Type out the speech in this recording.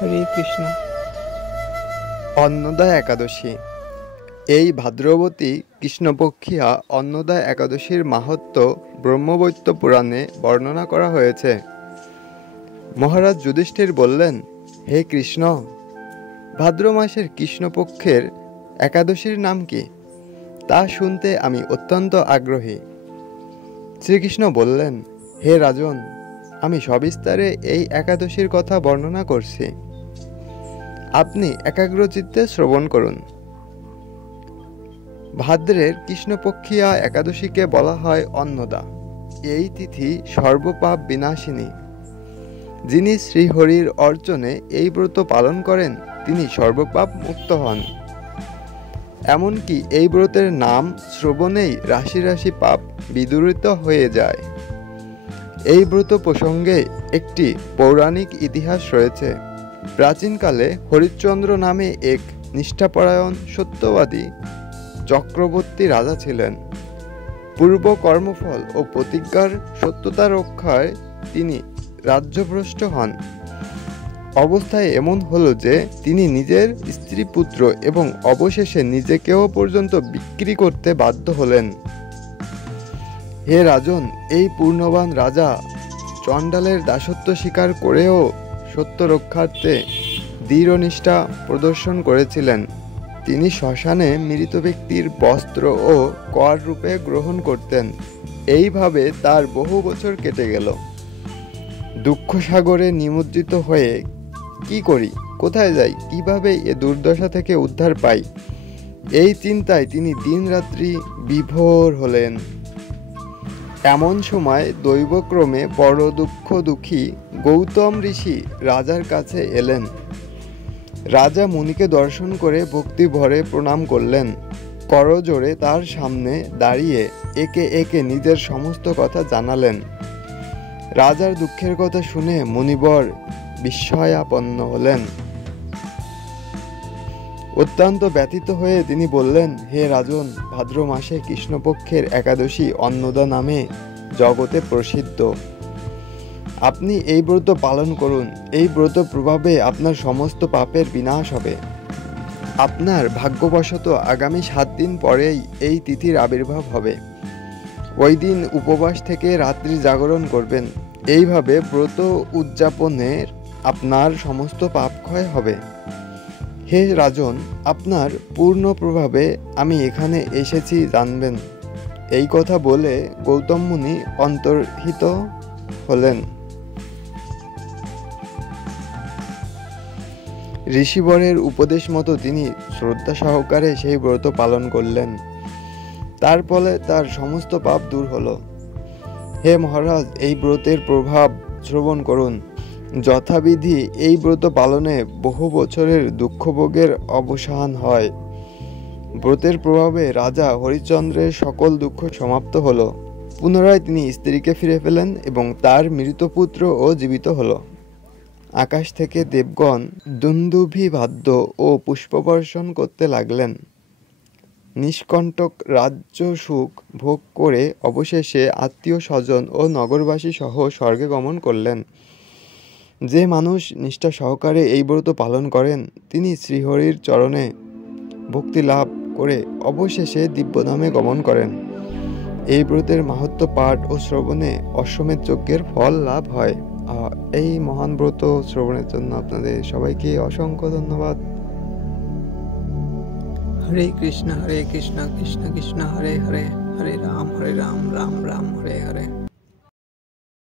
হরে কৃষ্ণ। অন্নদা একাদশী। এই ভাদ্রবতী কৃষ্ণপক্ষিয়া অন্নদা একাদশীর মাহাত্ম্য ব্রহ্মবৈত্য পুরাণে বর্ণনা করা হয়েছে। মহারাজ যুধিষ্ঠির বললেন, হে কৃষ্ণ, ভাদ্র মাসের কৃষ্ণপক্ষের একাদশীর নাম কি? তা শুনতে আমি অত্যন্ত আগ্রহী। শ্রীকৃষ্ণ বললেন, হে রাজন, আমি সবিস্তারে এই একাদশীর কথা বর্ণনা করছি, আপনি একাগ্রচিত্তে শ্রবণ করুন। ভাদ্রের কৃষ্ণপক্ষিয়া একাদশীকে বলা হয় অন্নদা। এই তিথি সর্বপাপ বিনাশিনী। যিনি শ্রীহরির অর্চনে এই ব্রত পালন করেন তিনি সর্বপাপ মুক্ত হন। এমনকি এই ব্রতের নাম শ্রবণেই রাশি রাশি পাপ বিদূরিত হয়ে যায়। এই ব্রত প্রসঙ্গে একটি পৌরাণিক ইতিহাস রয়েছে। প্রাচীনকালে হরিশ্চন্দ্র নামে এক নিষ্ঠাপরায়ণ সত্যবাদী চক্রবর্তী রাজা ছিলেন। পূর্ব কর্মফল ও প্রতিজ্ঞার সত্যতা রক্ষায় তিনি রাজ্যভ্রষ্ট হন। অবস্থায় এমন হলো যে তিনি নিজের স্ত্রী, পুত্র এবং অবশেষে নিজেকেও পর্যন্ত বিক্রি করতে বাধ্য হলেন। হে রাজন, এই পূর্ণবান রাজা চণ্ডালের দাসত্ব স্বীকার করেও সত্য রক্ষার্থে দৃঢ় নিষ্ঠা প্রদর্শন করেছিলেন। তিনি শ্মশানে মৃত ব্যক্তির বস্ত্র ও কর রূপে গ্রহণ করতেন। এইভাবে তার বহু বছর কেটে গেল। দুঃখ সাগরে নিমজ্জিত হয়ে কি করি, কোথায় যাই, কিভাবে এ দুর্দশা থেকে উদ্ধার পাই, এই চিন্তায় তিনি দিনরাত্রি বিভোর হলেন। এমন সময় দৈবক্রমে বড় দুঃখী গৌতম ঋষি রাজার কাছে এলেন। রাজা মুনিকে দর্শন করে ভক্তি ভরে প্রণাম করলেন। করজোড়ে তার সামনে দাঁড়িয়ে একে একে নিজের সমস্ত কথা জানালেন। রাজার দুঃখের কথা শুনে মুনিবর বিস্ময়াপন্ন হলেন। অত্যন্ত ব্যথিত হয়ে তিনি বললেন, হে রাজন, ভাদ্র মাসে কৃষ্ণপক্ষের একাদশী অন্নদা নামে জগতে প্রসিদ্ধ। আপনি এই ব্রত পালন করুন। এই ব্রত প্রভাবে আপনার সমস্ত পাপের বিনাশ হবে। আপনার ভাগ্যবশত আগামী 7 দিন পরেই এই তিথির আবির্ভাব হবে। ওই দিন উপবাস থেকে রাত্রি জাগরণ করবেন। এইভাবে ব্রত উদযাপনের আপনার সমস্ত পাপ ক্ষয় হবে। হে রাজন, আপনার পূর্ণ প্রভাবে আমি এখানে এসেছি জানবেন। এই কথা বলে গৌতম মুনি অন্তর্হিত হলেন। ঋষিবরের উপদেশ মতো তিনি শ্রদ্ধা সহকারে সেই ব্রত পালন করলেন। তার ফলে তার সমস্ত পাপ দূর হলো। হে মহারাজ, এই ব্রতের প্রভাব শ্রবণ করুন। যথাবিধি এই ব্রত পালনে বহু বছরের দুঃখভোগের অবসান হয়। ব্রতের প্রভাবে রাজা হরিশ্চন্দ্রের সকল দুঃখ সমাপ্ত হলো। পুনরায় তিনি স্ত্রীকে ফিরে পেলেন এবং তার মৃত পুত্রও জীবিত হলো। আকাশ থেকে দেবগণ দুন্দুভিবাদ্য ও পুষ্পবর্ষণ করতে লাগলেন। নিষ্কণ্টক রাজ্য সুখ ভোগ করে অবশেষে আত্মীয় স্বজন ও নগরবাসী সহ স্বর্গে গমন করলেন। যে মানুষ নিষ্ঠা সহকারে এই ব্রত পালন করেন তিনি শ্রীহরির চরণে ভক্তি লাভ করে অবশেষে দিব্যধামে গমন করেন। এই ব্রতের মাহাত্ম্য পাঠ ও শ্রবণে অশ্বমেধ যজ্ঞের ফল লাভ হয়। এই মহান ব্রত শ্রবণের জন্য আপনাদের সবাইকে অসংখ্য ধন্যবাদ। হরে কৃষ্ণ কৃষ্ণ কৃষ্ণ হরে হরে, হরে রাম রাম রাম হরে হরে।